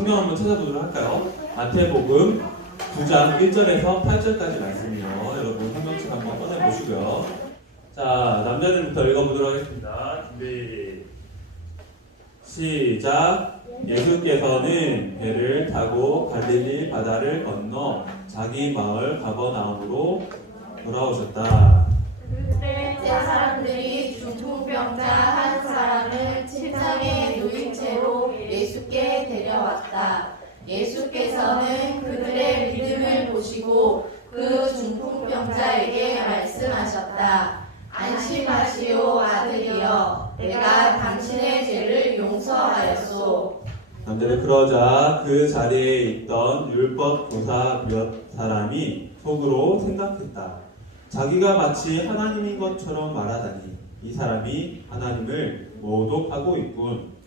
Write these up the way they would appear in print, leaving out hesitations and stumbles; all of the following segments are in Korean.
성경 한번 찾아보도록 할까요? 마태복음 9장 1절에서 8절까지 말씀이요. 여러분 성경책 한번 꺼내보시고요. 자, 남자들부터 읽어보도록 하겠습니다. 준비. 시작. 예수께서는 배를 타고 갈릴리 바다를 건너 자기 마을 가버나움으로 돌아오셨다. 그때 사람들이 중풍병자 한 사람을 침상에 누인 채로 예수께 데려왔다. 예수께서는 그들의 믿음을 보시고 그 중풍병자에게 말씀하셨다. 안심하시오 아들이여, 내가 당신의 죄를 용서하였소. 남들은 그러자 그 자리에 있던 율법 교사 몇 사람이 속으로 생각했다. 자기가 마치 하나님인 것처럼 말하다니 이 사람이 하나님을 모독하고 있군.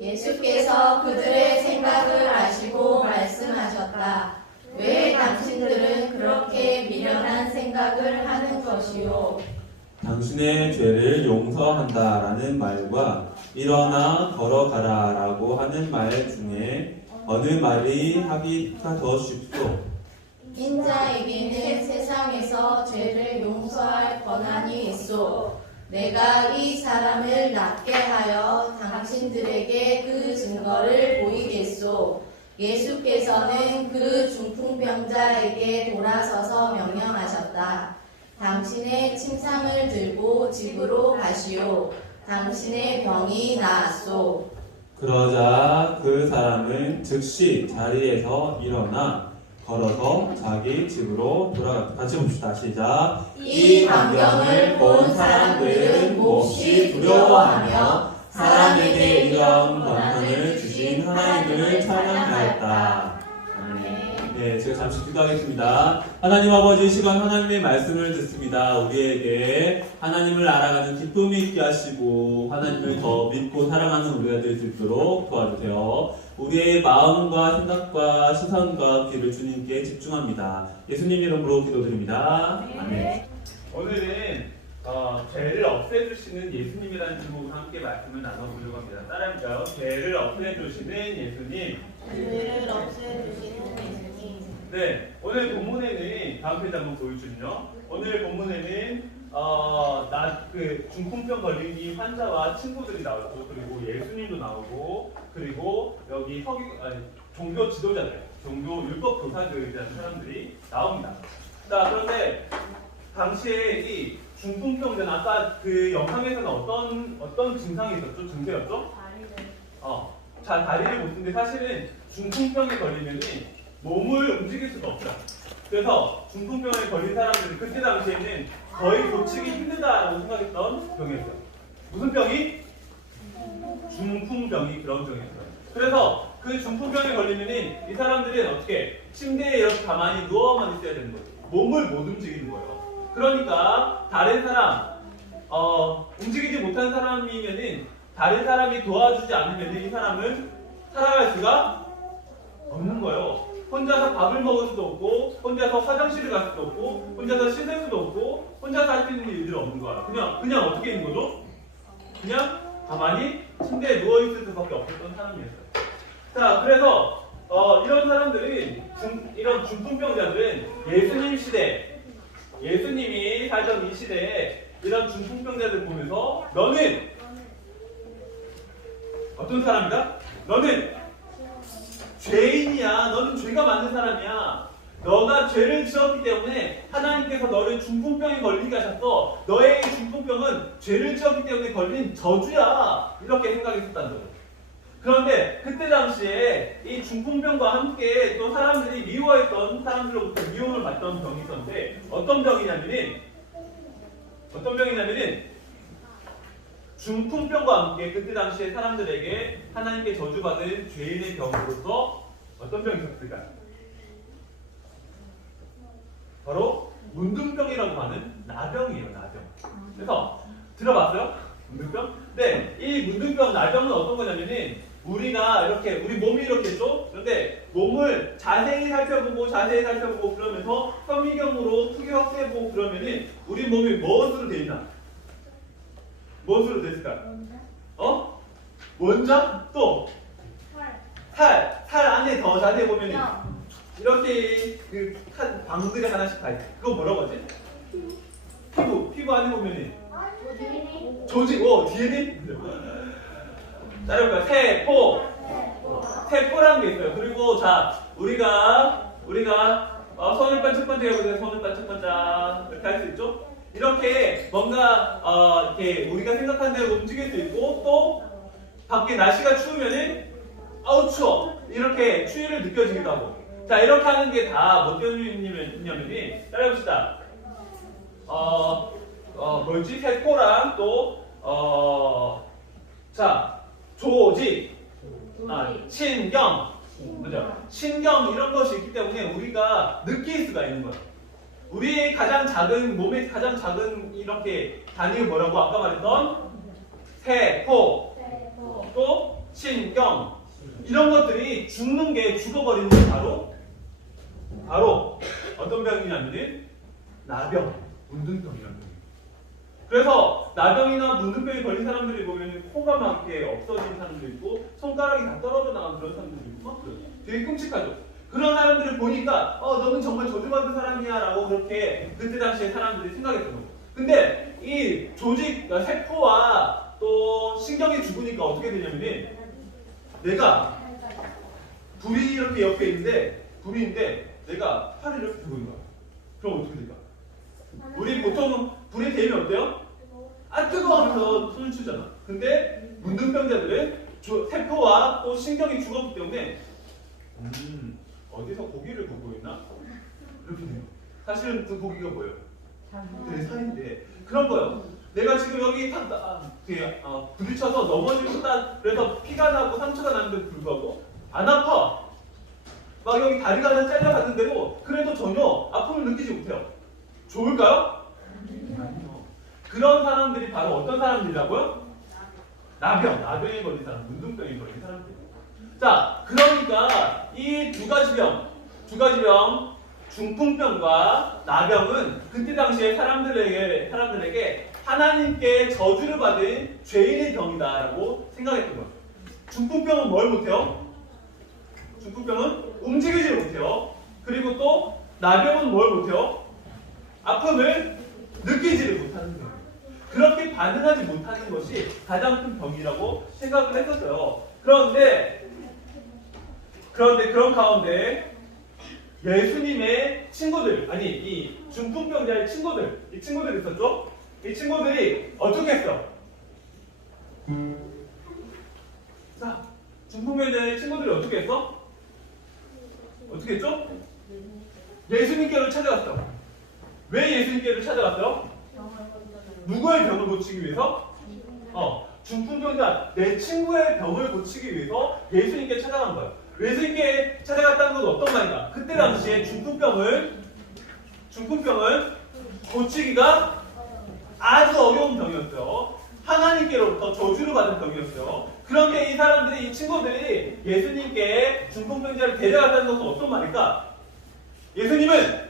예수께서 그들의 생각을 아시고 말씀하셨다. 왜 당신들은 그렇게 미련한 생각을 하는 것이요? 당신의 죄를 용서한다라는 말과 일어나 걸어가라라고 하는 말 중에 어느 말이 하기가 더 쉽소? 인자에게는 세상에서 죄를 용서할 권한이 있소. 내가 이 사람을 낫게 하여 당신들에게 그 증거를 보이겠소. 예수께서는 그 중풍병자에게 돌아서서 명령하셨다. 당신의 침상을 들고 집으로 가시오. 당신의 병이 나았소. 그러자 그 사람은 즉시 자리에서 일어나 걸어서 자기 집으로 돌아갔다. 같이 봅시다. 시작. 이 광경을 본 사람들은 몹시 두려워하며 사람에게 이런 권한을 주신 하나님을 찬양하였다. 네, 제가 잠시 기도하겠습니다. 하나님 아버지, 이 시간 하나님의 말씀을 듣습니다. 우리에게 하나님을 알아가는 기쁨이 있게 하시고 하나님을 더 믿고 사랑하는 우리가 될 수 있도록 도와주세요. 우리의 마음과 생각과 시선과 귀를 주님께 집중합니다. 예수님 이름으로 기도드립니다. 아멘. 오늘은 죄를 없애주시는 예수님이라는 제목으로 함께 말씀을 나눠보려고 합니다. 따라해볼까요? 죄를 없애주시는 예수님. 죄를 없애주시는 예수님. 네, 오늘 본문에는 다음 페이지 한번 보여주면요. 오늘 본문에는 중풍병 걸린 이 환자와 친구들이 나오고, 그리고 예수님도 나오고, 그리고 여기 종교 지도자들, 종교 율법 교사들이라는 사람들이 나옵니다. 자, 그런데 당시에 이 중풍병자는 아까 그 영상에서는 어떤 증상이 있었죠? 증세였죠? 다리를 못 쓰는데 사실은 중풍병에 걸리면은 몸을 움직일 수가 없다. 그래서 중풍병에 걸린 사람들은 그때 당시에는 거의 고치기 힘들다라고 생각했던 병이었어요. 무슨 병이? 중풍병이 그런 병이었어요. 그래서 그 중풍병에 걸리면은 이 사람들은 어떻게 침대에 이렇게 가만히 누워만 있어야 되는 거예요. 몸을 못 움직이는 거예요. 그러니까 다른 사람, 움직이지 못한 사람이면은 다른 사람이 도와주지 않으면 이 사람은 살아갈 수가 없는 거예요. 혼자서 밥을 먹을 수도 없고, 혼자서 화장실을 갈 수도 없고, 혼자서 씻을 수도 없고, 혼자서 할 수 있는 일들이 없는 거야. 그냥 어떻게 있는 거죠? 그냥 가만히 침대에 누워있을 수밖에 없었던 사람이었어요. 자, 그래서 이런 사람들이, 이런 중풍병자들은 예수님 시대, 예수님이 살던 이 시대에 이런 중풍병자들 보면서 너는 어떤 사람이다? 너는 죄인이야. 너는 죄가 많은 사람이야. 너가 죄를 지었기 때문에 하나님께서 너를 중풍병에 걸리게 하셨어. 너의 중풍병은 죄를 지었기 때문에 걸린 저주야. 이렇게 생각했었다는 거예요. 그런데 그때 당시에 이 중풍병과 함께 또 사람들이 미워했던 사람들로부터 미움을 받던 병이 있었는데 어떤 병이냐면은 중풍병과 함께 그때 당시에 사람들에게 하나님께 저주받은 죄인의 병으로서 어떤 병이 있었을까요? 바로 문둥병이라고 하는 나병이에요. 나병. 그래서 들어봤어요? 문둥병? 네, 이 문둥병 나병은 어떤 거냐면은 우리가 이렇게 우리 몸이 이렇게 있죠? 그런데 몸을 자세히 살펴보고 그러면서 현미경으로 크게 확대해보고 그러면은 우리 몸이 무엇으로 되어 있나? 무엇으로 됐을까요? 원자? 또? 살 안에 안에 더 자세히 보면 이렇게 그 방들이 하나씩 다 있어. 그거 뭐라고 하지? 피부 안에 보면은 조직, DNA. 따라볼까요? 세포라는 게 있어요. 그리고 자, 우리가 손을 반짝반짝 해보세요. 손을 반짝반짝 이렇게 할 수 있죠? 이렇게 뭔가 이렇게 우리가 생각한 대로 움직일 수 있고 또 밖에 날씨가 추우면은 아우 추워 이렇게 추위를 느껴지기도 하고 자 이렇게 하는 게 다 뭐 때문이냐면이 따라해봅시다. 뭐지? 세포랑 또 자 조직, 신경, 그죠? 신경 이런 것이 있기 때문에 우리가 느낄 수가 있는 거예요. 우리의 가장 작은 몸의 가장 작은 이렇게 단위가 뭐라고 아까 말했던 세포, 또 신경 이런 것들이 죽는 게 죽어버리는 게 바로 어떤 병이냐면은 나병, 문둥병이라는 병이에요. 그래서 나병이나 문둥병이 걸린 사람들이 보면 코가 막 이렇게 없어진 사람도 있고 손가락이 다 떨어져 나간 그런 사람들도 있고 막 그래요. 되게 끔찍하죠. 그런 사람들을 보니까 너는 정말 저주받은 사람이야 라고 그렇게 그때 당시에 사람들이 생각했던 거죠. 근데 이 조직, 세포와 또 신경이 죽으니까 어떻게 되냐면은 내가 불이 이렇게 옆에 있는데 내가 팔을 이렇게 들고 있는 거야. 그럼 어떻게 될까? 우리 보통 불이 되면 어때요? 아 뜨거워 하면서 손을 치잖아. 근데 문둥병자들은 세포와 또 신경이 죽었기 때문에 어디서 고기를 굽고 있나? 이렇게 돼요. 사실은 그 고기가 뭐예요? 내 살인데 그런 거예요. 내가 지금 여기 부딪혀서 넘어지고 그래서 피가 나고 상처가 나는데도 불구하고 안 아파. 막 여기 다리가 하나 잘려갔는데도 그래도 전혀 아픔을 느끼지 못해요. 좋을까요? 아니요. 그런 사람들이 바로 어떤 사람들이라고요? 나병에 걸린 사람, 문둥병에 걸린 사람들. 자, 그러니까 이 두 가지 병, 중풍병과 나병은 그때 당시에 사람들에게 하나님께 저주를 받은 죄인의 병이다라고 생각했던 거예요. 중풍병은 뭘 못해요? 중풍병은 움직이지 못해요. 그리고 또 나병은 뭘 못해요? 아픔을 느끼지를 못하는 거예요. 그렇게 반응하지 못하는 것이 가장 큰 병이라고 생각을 했었어요. 그런데 그런 가운데 예수님의 친구들, 아니 이 중풍병자의 친구들, 이 친구들이 있었죠? 이 친구들이 어떻게 했어? 자, 중풍병자의 친구들이 어떻게 했어? 어떻게 했죠? 예수님께로 찾아갔어. 왜 예수님께로 찾아갔어요? 누구의 병을 고치기 위해서? 중풍병자 내 친구의 병을 고치기 위해서 예수님께 찾아간 거예요. 예수님께 찾아갔다는 건 어떤 말인가? 그때 당시에 중풍병을 고치기가 아주 어려운 병이었어요. 하나님께로부터 저주를 받은 병이었어요. 그런데 이 친구들이 예수님께 중풍병자를 데려갔다는 것은 어떤 말일까? 예수님은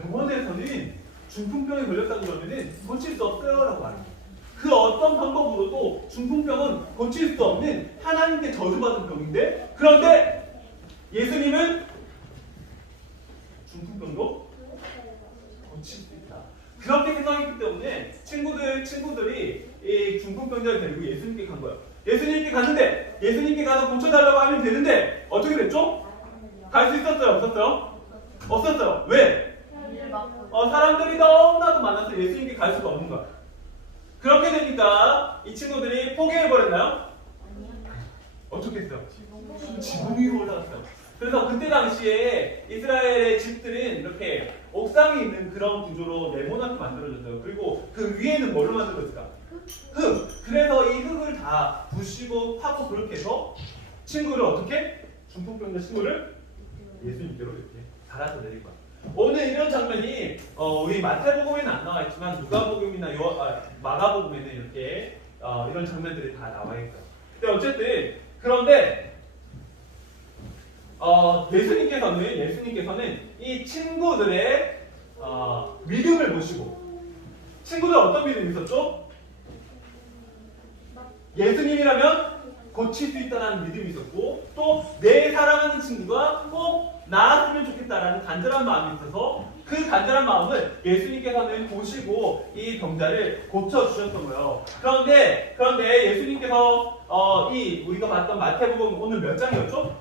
병원에서는 중풍병에 걸렸다는 거는 고칠 수 없어요 라고 말합니다. 그 어떤 방법으로도 중풍병은 고칠 수 없는 하나님께 저주받은 병인데 그런데 예수님은 중풍병도 고칠 수 있다. 그렇게 생각했기 때문에 친구들이 이 중풍병자를 데리고 예수님께 간 거예요. 예수님께 갔는데 예수님께 가서 고쳐달라고 하면 되는데 어떻게 됐죠? 갈 수 있었어요? 없었어요? 없었어요. 왜? 사람들이 너무나도 많아서 예수님께 갈 수가 없는 거야. 그렇게 되니까 이 친구들이 포기해버렸나요? 어떻게 했어요? 지붕 위로 올라갔어요. 그래서 그때 당시에 이스라엘의 집들은 이렇게 옥상에 있는 그런 구조로 네모나게 만들어졌어요. 그리고 그 위에는 뭘로 만들어졌을까? 흙! 그래서 이 흙을 다 부시고 파고 그렇게 해서 친구를 어떻게? 중풍병자 친구를 예수님께로 이렇게 달아서 내릴 거야. 오늘 이런 장면이 우리 마태복음에는 안 나와 있지만 누가복음이나 마가복음에는 이렇게 이런 장면들이 다 나와 있어요. 근데 어쨌든 그런데 예수님께서는 이 친구들의 믿음을 보시고 친구들 어떤 믿음이 있었죠? 예수님이라면 고칠 수 있다는 믿음이 있었고 또 내 사랑하는 친구가 꼭 나았으면 좋겠다라는 간절한 마음이 있어서 그 간절한 마음을 예수님께서는 보시고 이 병자를 고쳐주셨던 거예요. 그런데 예수님께서 이 우리가 봤던 마태복음 오늘 몇 장이었죠?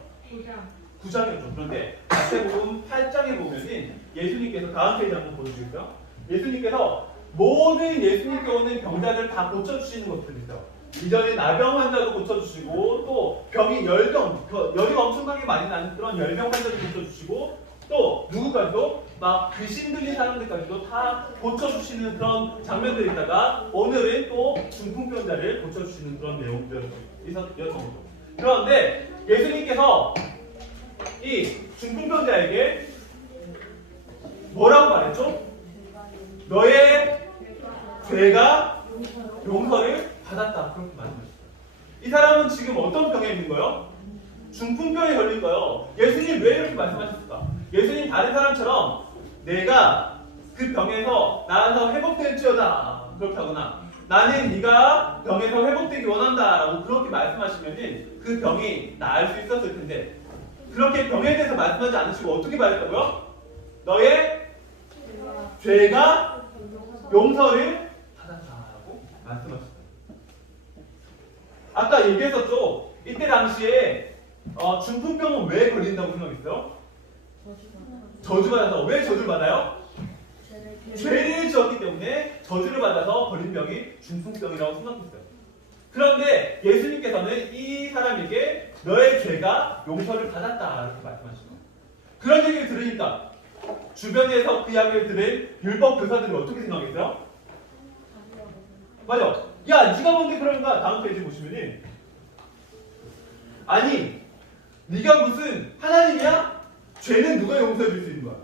9장이었죠. 그런데 마태복음 8장에 보면은 예수님께서 다음 페이지 한번 보여주실까요? 예수님께서 모든 예수님께 오는 병자들 다 고쳐주시는 것들이 있어요. 이전에 나병 환자도 고쳐주시고 또 병이 열이 엄청나게 많이 나는 그런 열병 환자도 고쳐주시고 또 누구까지도 막 귀신 들린 사람들까지도 다 고쳐주시는 그런 장면들이 있다가 오늘은 또 중풍병자를 고쳐주시는 그런 내용들이었던 거죠. 그런데 예수님께서 이 중풍병자에게 뭐라고 말했죠? 너의 죄가 용서를 받았다. 그렇게 말씀하셨어요. 이 사람은 지금 어떤 병에 있는 거예요? 중풍병에 걸린 거예요. 예수님 왜 이렇게 말씀하셨을까? 예수님 다른 사람처럼 내가 그 병에서 나아서 회복될지어다 그렇게 하거나 나는 네가 병에서 회복되기 원한다라고 그렇게 말씀하시면은 그 병이 나을 수 있었을 텐데 그렇게 병에 대해서 말씀하지 않으시고 어떻게 말했다고요? 너의 죄가 용서를 받았다라고 말씀하셨어요. 아까 얘기했었죠. 이때 당시에 중풍병은 왜 걸린다고 생각했어요? 저주받아서. 왜 저주를 받아요? 죄를 지었기 때문에 저주를 받아서 걸린 병이 중풍병이라고 생각했어요. 그런데 예수님께서는 이 사람에게 너의 죄가 용서를 받았다 이렇게 말씀하시는 거예요. 그런 얘기를 들으니까 주변에서 그 이야기를 들은 율법 교사들이 어떻게 생각했어요? 맞아. 야, 네가 뭔데 그런가? 다음 페이지 보시면은 아니, 네가 무슨 하나님이야? 죄는 누가 용서해 줄 수 있는 거야?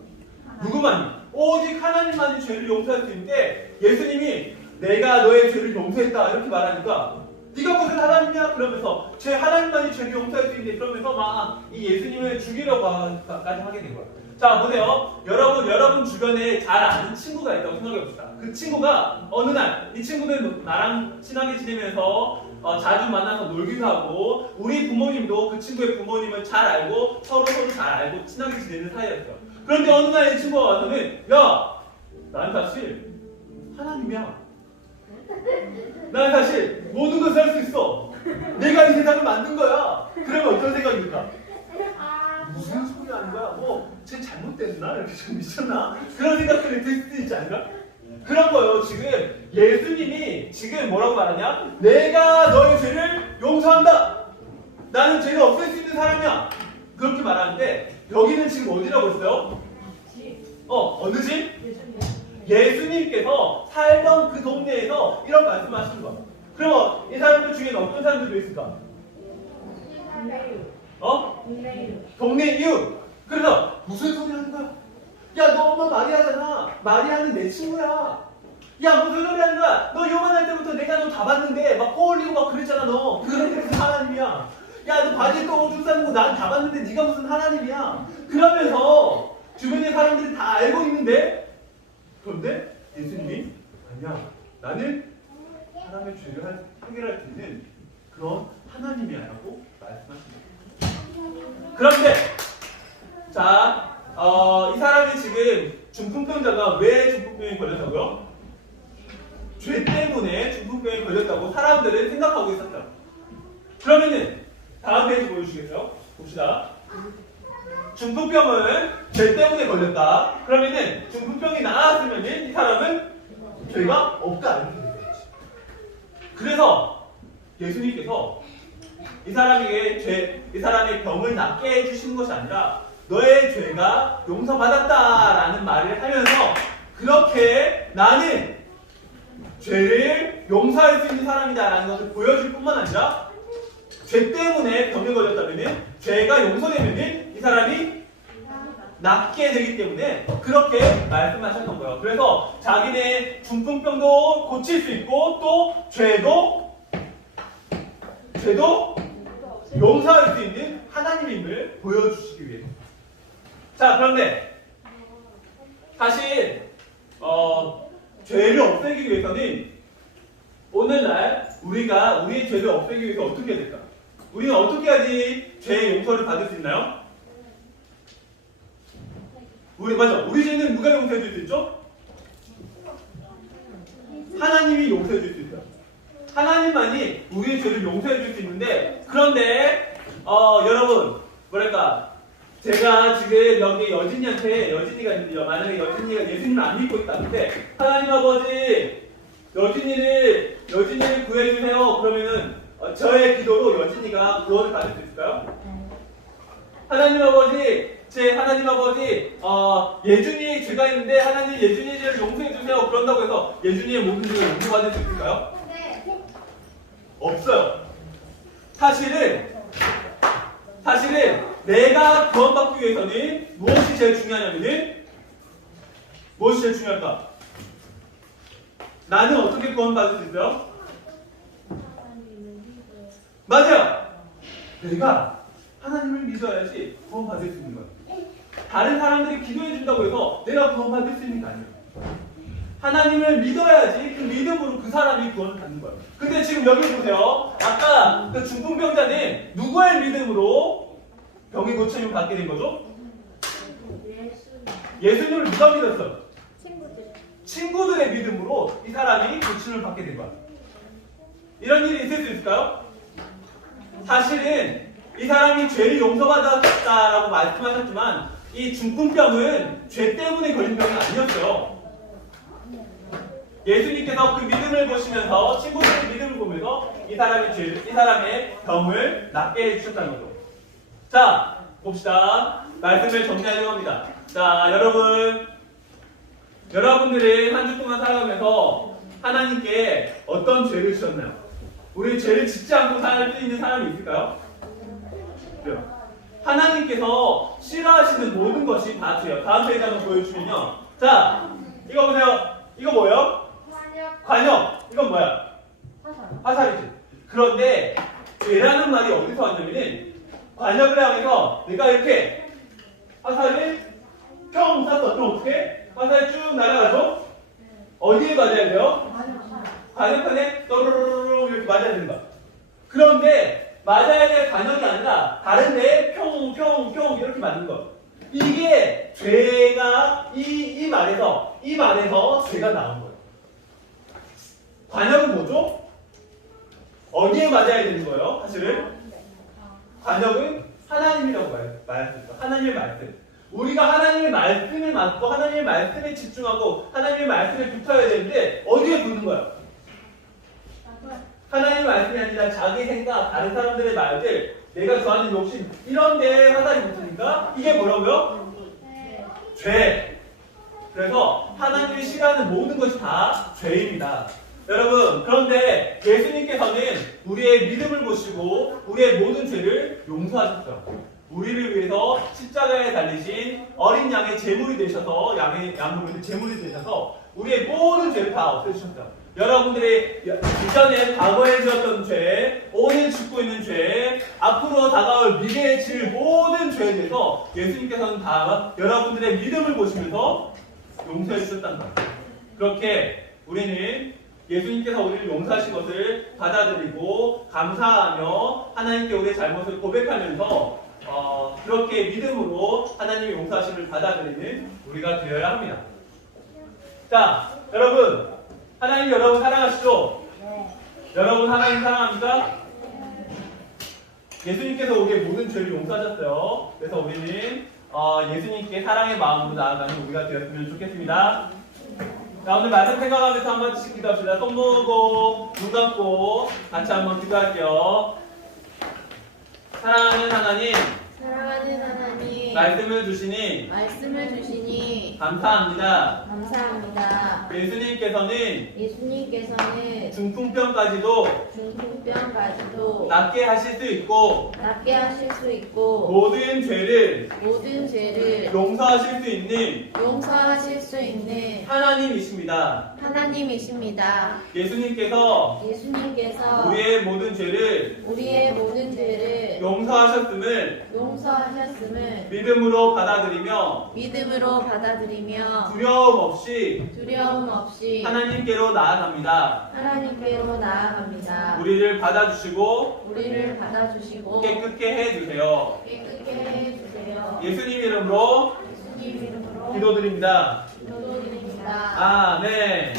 누구만이? 오직 하나님만이 죄를 용서할 수 있는데 예수님이 내가 너의 죄를 용서했다 이렇게 말하니까 네가 무슨 하나님이야? 그러면서 제 하나님만이 죄를 용서할 수 있는데 그러면서 막 이 예수님을 죽이려고까지 하게 된 거야. 자, 보세요. 여러분 주변에 잘 아는 친구가 있다고 생각해 봅시다. 그 친구가 어느 날 이 친구는 나랑 친하게 지내면서 자주 만나서 놀기도 하고 우리 부모님도 그 친구의 부모님을 잘 알고 서로 잘 알고 친하게 지내는 사이였어요. 그런데 어느 날 이 친구가 와서는 야, 난 사실 하나님이야. 난 사실 모든 것을 할 수 있어. 내가 이 세상을 만든 거야. 그러면 어떤 생각입니까? 무슨 소리 하는 거야? 쟤 잘못됐나? 이렇게 좀 미쳤나? 그런 생각들이 들 수도 있지 않을까? 그런 거예요. 지금 예수님이 지금 뭐라고 말하냐? 내가 너의 죄를 용서한다. 나는 죄를 없앨 수 있는 사람이야. 그렇게 말하는데 여기는 지금 어디라고 했어요? 어느 집? 예수님께서 살던 그 동네에서 이런 말씀을 하시는 거야. 그럼 이 사람들 중에는 어떤 사람들도 있을까? 동네 이웃. 그래서 무슨 소리 하는 거야? 야, 너 엄마 마리아잖아. 마리아는 내 친구야. 야, 무슨 소리 하는 거야? 너 요만할 때부터 내가 너 다 봤는데 막 코 올리고 막 그랬잖아. 너 그런데 무슨 하나님이야? 야, 너 바지에 또 오줌 싸는 거 난 다 봤는데 네가 무슨 하나님이야? 그러면서 주변의 사람들이 다 알고 있는데 그런데 예수님이 아니야. 나는 사람의 죄를 해결할 수 있는 그런 하나님이야 라고 말씀하십니다. 그런데 자, 이 사람이 지금 중풍병자가 왜 중풍병에 걸렸다고요? 죄 때문에 중풍병에 걸렸다고 사람들은 생각하고 있었다. 그러면은 다음 페이지 보여주시겠어요? 봅시다. 중풍병은 죄 때문에 걸렸다. 그러면은 중풍병이 나았으면은 이 사람은 죄가 없다 이렇게 되겠지. 그래서 예수님께서 이 사람의 병을 낫게 해주시는 것이 아니라 너의 죄가 용서받았다라는 말을 하면서 그렇게 나는 죄를 용서할 수 있는 사람이다라는 것을 보여줄 뿐만 아니라 죄 때문에 병에 걸렸다면 죄가 용서되면 이 사람이 낫게 되기 때문에 그렇게 말씀하셨던 거예요. 그래서 자기네 중풍병도 고칠 수 있고 또 죄도 용서할 수 있는 하나님임을 보여주시기 위해서. 자, 그런데 사실 죄를 없애기 위해서는 오늘날 우리가 우리의 죄를 없애기 위해서 어떻게 해야 될까? 우리는 어떻게 해야지 죄의 용서를 받을 수 있나요? 우리 죄는 누가 용서해 줄 수 있죠? 하나님이 용서해 줄 수 있어요. 하나님만이 우리의 죄를 용서해 줄 수 있는데, 그런데 여러분 뭐랄까, 제가 지금 여기 여진이가 있는데요. 만약에 여진이가 예수님을 안 믿고 있다. 근데 하나님 아버지 여진이를 구해주세요. 그러면은 저의 기도로 여진이가 구원을 받을 수 있을까요? 하나님 아버지 예준이 죄가 있는데 하나님 예준이 죄를 용서해 주세요. 그런다고 해서 예준이의 모든 죄를 용서받을 수 있을까요? 없어요. 사실은 내가 구원받기 위해서는 무엇이 제일 중요하냐면은, 무엇이 제일 중요할까? 나는 어떻게 구원받을 수 있어요? 맞아요. 내가 하나님을 믿어야지 구원받을 수 있는 거예요. 다른 사람들이 기도해 준다고 해서 내가 구원받을 수 있는 게 아니에요. 하나님을 믿어야지 그 믿음으로 그 사람이 구원을 받는 거예요. 근데 지금 여기 보세요. 아까 그 중풍병자는 누구의 믿음으로 병이 고침을 받게 된 거죠? 예수님을 누가 믿었어요? 친구들의 믿음으로 이 사람이 고침을 받게 된 거야. 이런 일이 있을 수 있을까요? 사실은 이 사람이 죄를 용서받았다라고 말씀하셨지만 이 중풍병은 죄 때문에 걸린 병이 아니었어요. 예수님께서 그 믿음을 보시면서, 친구들의 믿음을 보면서 이 사람의 병을 낫게 해주셨다는 거죠. 자, 봅시다. 말씀을 정리하려고 합니다. 자, 여러분들은 한 주 동안 살아가면서 하나님께 어떤 죄를 지셨나요? 우리 죄를 짓지 않고 살 수 있는 사람이 있을까요? 그래요. 하나님께서 싫어하시는 모든 것이 다 죄예요. 다음 페이지 한번 보여주면요. 자, 이거 보세요. 이거 뭐예요? 관역. 이건 뭐야? 화살이지. 그런데 죄라는 말이 어디서 왔냐면은, 관역을 향해서 내가 이렇게 화살을 평 쐈어. 그럼 어떻게? 화살이 쭉 날아가죠? 어디에 맞아야 돼요? 관역판에 또르르르 이렇게 맞아야 된다. 그런데 맞아야 될 관역이 아니라 다른 데에 평평평 이렇게 맞는 거. 이게 죄가 이 말에서 죄가 나온 거예요. 관역은 뭐죠? 어디에 맞아야 되는 거예요? 사실은 관역은 하나님이라고 말했습니다. 하나님의 말씀. 우리가 하나님의 말씀을 맞고 하나님의 말씀에 집중하고 하나님의 말씀에 붙어야 되는데 어디에 붙는 거예요? 하나님의 말씀이 아니라 자기 생각, 다른 사람들의 말들, 내가 좋아하는 욕심, 이런 데에 화살이 붙으니까 이게 뭐라고요? 죄. 그래서 하나님이 싫어하는 모든 것이 다 죄입니다. 여러분, 그런데 예수님께서는 우리의 믿음을 보시고 우리의 모든 죄를 용서하셨어요. 우리를 위해서 십자가에 달리신 어린 양의 제물이 되셔서, 양물이 제물이 되셔서 우리의 모든 죄를 다 없애주셨어요. 여러분들이 이전에 과거에 지었던 죄, 오늘 짓고 있는 죄, 앞으로 다가올 미래에 지을 모든 죄에 대해서 예수님께서는 다 여러분들의 믿음을 보시면서 용서해 주셨다는 거예요. 그렇게 우리는 예수님께서 우리를 용서하신 것을 받아들이고 감사하며 하나님께 우리의 잘못을 고백하면서 그렇게 믿음으로 하나님의 용서하심을 받아들이는 우리가 되어야 합니다. 자, 여러분, 하나님 여러분 사랑하시죠? 네. 여러분 하나님 사랑합니까? 예수님께서 우리의 모든 죄를 용서하셨어요. 그래서 우리는 예수님께 사랑의 마음으로 나아가는 우리가 되었으면 좋겠습니다. 자, 오늘 말씀 생각하면서 한 번씩 기도합시다. 손 모으고 눈 감고 같이 한번 기도할게요. 사랑하는 하나님, 말씀을 주시니 감사합니다. 예수님께서는 중풍병까지도 낫게 하실 수 있고 모든 죄를 용서하실 수 있는 하나님이십니다. 예수님께서 우리의 모든 죄를 용서하셨음을 말씀을 믿음으로 받아들이며 믿음으로 받아들이며 두려움 없이 두려움 없이 하나님께로 나아갑니다. 하나님께로 나아갑니다. 우리를 받아주시고 우리를 받아주시고 깨끗게 해주세요. 깨끗게 해주세요. 예수님 이름으로 예수님 이름으로 기도드립니다. 기도드립니다. 아멘.